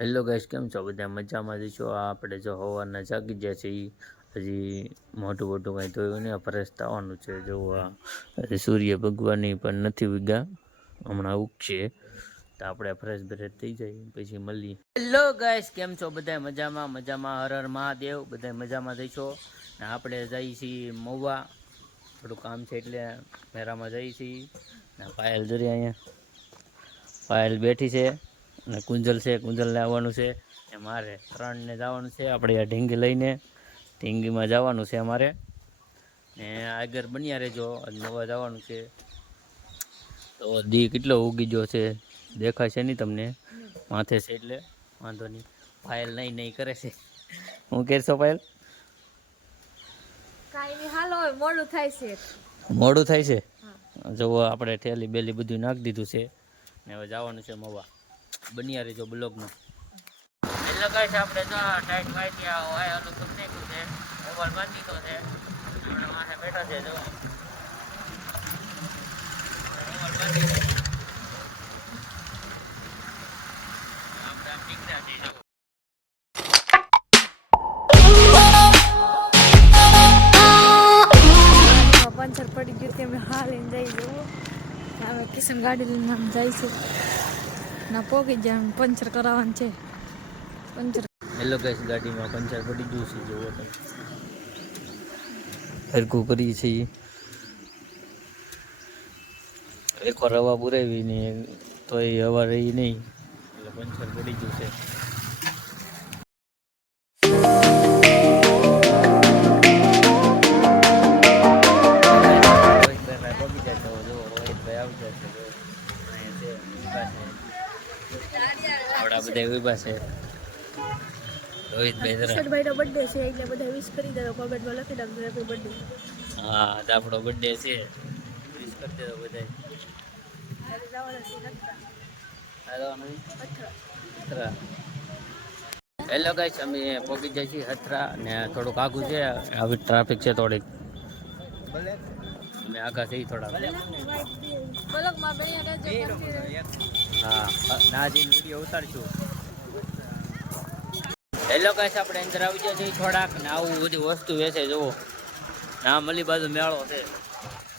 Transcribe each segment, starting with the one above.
Hello guys, કેમ છો? બધા મજામાં છો? આપણે જો હવારના જાગી ગયા છે, ઈ હજી મોટું મોટું કાંઈ થયું નહીં ફ્રેશ થવાનું છે. જો આ સૂર્ય ભગવાનની પણ નથી વીગા હમણાં ઉગશે. તો આપણે ફ્રેશ બ્રેશ થઈ જાય, પછી મળીએ. હેલો ગાઈસ, કેમ છો? બધા મજામાં? મજામાં? હર હર મહાદેવ, બધા મજામાં થઈ છો? ને આપણે જઈએ છીએ મહુવા. થોડું કામ છે એટલે મેરામાં જઈએ છીએ. ને પાયલ જરી અહીંયા. પાયલ બેઠી છે. અને કુંજલ છે કુંજલને આવવાનું છે. એ મારે ત્રણને જવાનું છે આપણે આ ઢીંગી લઈને. ઢીંગીમાં જવાનું છે અમારે. ને આગળ બન્યા રહેજો નવા જવાનું છે. તો દી કેટલો ઉગી ગયો છે દેખાય છે નહીં તમને? માથે છે એટલે વાંધો નહીં. ફાઇલ નહીં નહીં કરે છે. હું કહેશો છો ફાઇલ? હાલો મોડું થાય છે. મોડું થાય છે? જો આપણે ઠેલી બેલી બધું નાખી દીધું છે. ને હવે જવાનું છે મવા. બન્યા રહેજો બ્લોગમાં. એટલે કહે છે આપણે તો ટાઈટ આ હોય આનું તો નાખ્યું છે મોબાઈલ બાંધી તો છે. માથે બેઠો છે જો. મોબાઈલ બાંધી આપણે નીકળ્યા છીએ પડી ગયું તે અમે હાલ જઈ જવું અમે કિશન ગાડી લઈને આમ જાય છે ના પોગી જાય પંચર કરાવવાનું છે. પંચર હેલો ગાઈસ, ગાડીમાં પંચર પડી ગયું છે જોવો તમે. હરકું કરીએ છીએ. એકવાર હવા પુરાવી ને તો એ હવા રહી નહીં. એટલે પંચર પડી ગયું છે. બધા ઊભા છે રોહિતભાઈ નો બર્થડે છે એટલે બધા વિશ કરી દેજો કોમેન્ટમાં લખી નાખજો હેપી બર્થડે હા તો આપણો બર્થડે છે. વિશ કરી દેજો બધાય. હાલો નહીં હથરા. હેલો ગાઈસ અમે પહોંચી જાય છીએ હથરા ને થોડુંક આગું છે. આવી ટ્રાફિક છે થોડીક. અમે આગા છીએ થોડા. હા ના જઈને વીડિયો ઉતારશું. હેલો ગાઈસ આપણે અંદર આવી ગયા છીએ થોડાક ને આવું બધી વસ્તુ વેચે જુઓ. ના મલી બાજુ મેળો છે.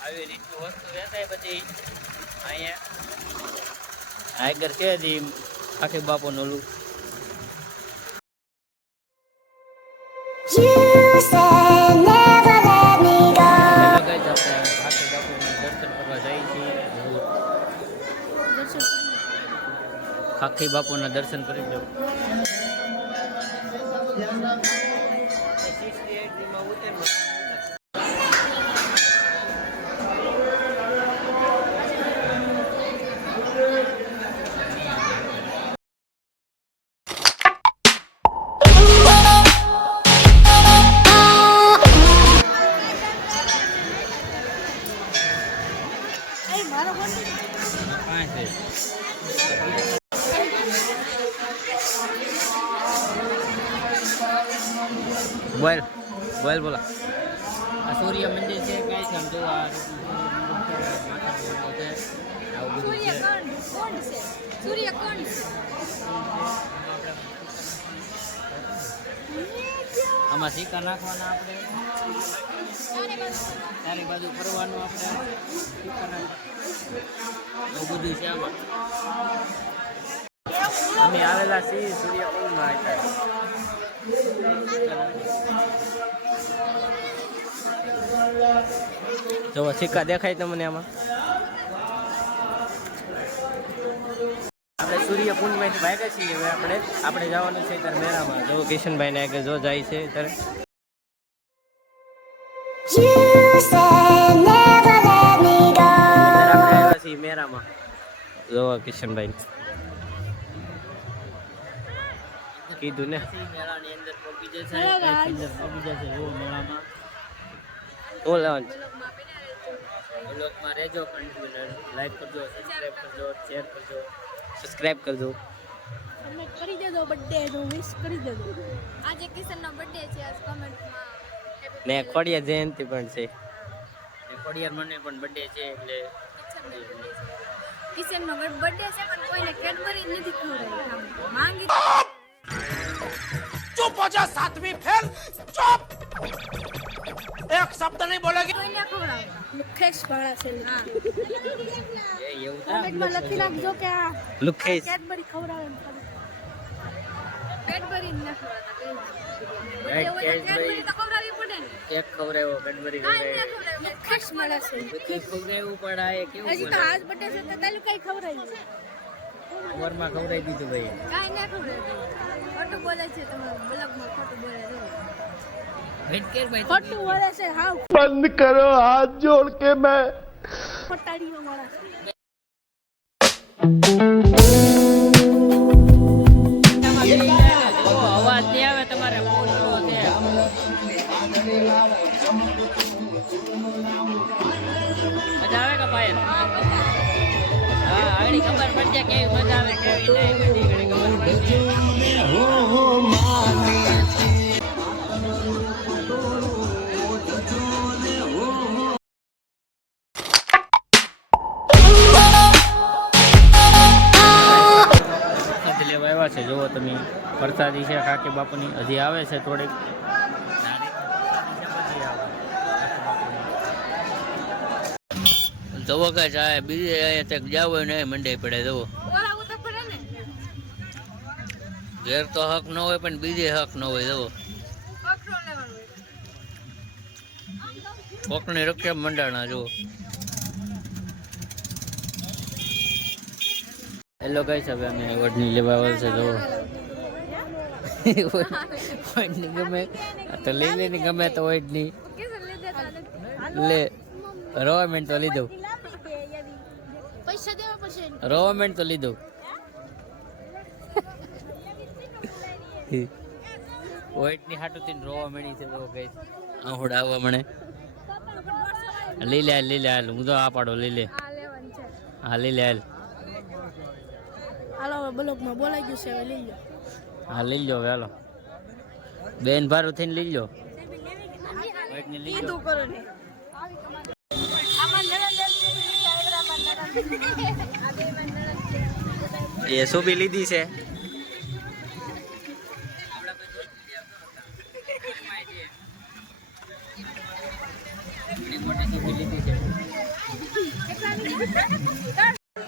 આવી રીતની વસ્તુ વેચાય બધી અહીંયા આગળ છે જી આખી બાપુનું ઓલું આખી બાપુનું દર્શન કરવા જઈએ છીએ. દર્શન કરી ખાખી બાપુના દર્શન બોલ બોલ બોલા. આ સૂર્ય મંદિર છે કઈ આમ જો આ છે આમાં સિક્કા નાખવાના આપણે. ચારે બાજુ ફરવાનું. આપણે. બહુ બધું છે આમાં. અમે આવેલા છીએ સૂર્યકુંડમાં જો સિક્કા દેખાય તમને આમાં? આપણે સૂર્યકુંડમાંથી ભાગ્યા છીએ હવે આપણે. આપણે જવાનું છે ત્યારે મેળામાં. જો કિશનભાઈ ને આગળ જો જાય છે ત્યારે. મેળામાં. જો કિશનભાઈ. કીધું ને. મેળાની અંદર પહોંચી જશે અંદર પહોંચી જશે જો મેળામાં. હું લેવાનું છે બ્લોગમાં રહેજો. લાઈક કરજો સબસ્ક્રાઈબ કરજો શેર કરજો. સબસ્ક્રાઈબ કરજો. તમે કરી દેજો બર્થડે નું વિશ કરી દેજો. આજે કિશનનો બર્થડે છે આજ કમેન્ટમાં ને ખોડિયા જયંતિ પણ છે. ને ખોડિયાર મને પણ બર્થડે છે એટલે કિશનનો બર્થડે છે. પણ કોઈને કેડબરી નથી ખવડાવી માંગી पहुंचा सातवीं फेल चुप एक शब्द नहीं बोलेगी કોઈને ખવડાવતા લુખેશ ભાડા છે એવું કોમેન્ટમાં લખી નાખજો કે આ લુખેશ કેડબરી ખવડાવે એમ ખબર. કેડબરી ન ખવડાવતા Right, એવું હોય તો Cadbury. કેડબરી તો ખવડાવવી પડે વરમાં ખવડાવી દીધું ભાઈ કાંઈ ના ખવડાવી ખોટું બોલે છે તમે બ્લોગમાં ખોટું બોલે છે. બંધ કરો હાથ જોડ કે મેં. મજા છે. જુઓ તમે પ્રસાદી છે કાકી બાપુની. હજી આવે છે થોડીક. જવો કે જાય બીજે અહીંયા તક જાવ હોય ને મંડાઈ પડે જવો તો ઘેર તો હક ન હોય પણ બીજે હક ન હોય જવો કોકની રક્ષા મંડાણા જુઓ. હેલો કઈ છે અમે વડની લેવા છે જુઓ. વડની ગમે તો લઈ લે ગમે તો વડની. તો. લે રવા મિનિટ તો લીધું. પૈસા દેવા પડશે રવા મિનિટ તો લીધું. વાઈટની હાટુ તીન રોવા મળી છે તો ગઈ આહુડ આવવા મને લઈ લે લઈ લે હું તો આ પાડો લઈ લે. હા લઈ લે હાલ. બ્લોગમાં બોલાઈ ગયું છે હવે લઈ લો હા લઈ લો હવે હાલો. બેન ભારું થઈને લઈ લો વાઈટની લઈ લો કીધું કરો ને એ શું બી લીધી છે.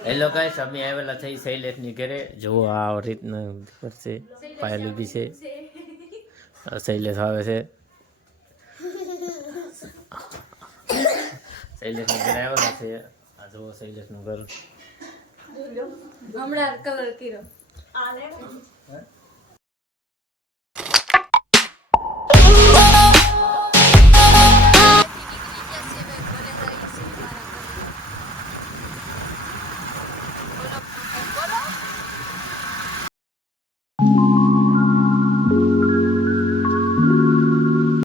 હેલો ગાઈસ અમે આવેલા થઈ શૈલેષની ઘરે. જુઓ આ રીતના કરશે પાયા લીધી છે. શૈલેષ આવે છે. શૈલેષની ઘરે આવેલા છે. આ શૈલેષનું ઘર. હમણાં કલર કર્યો.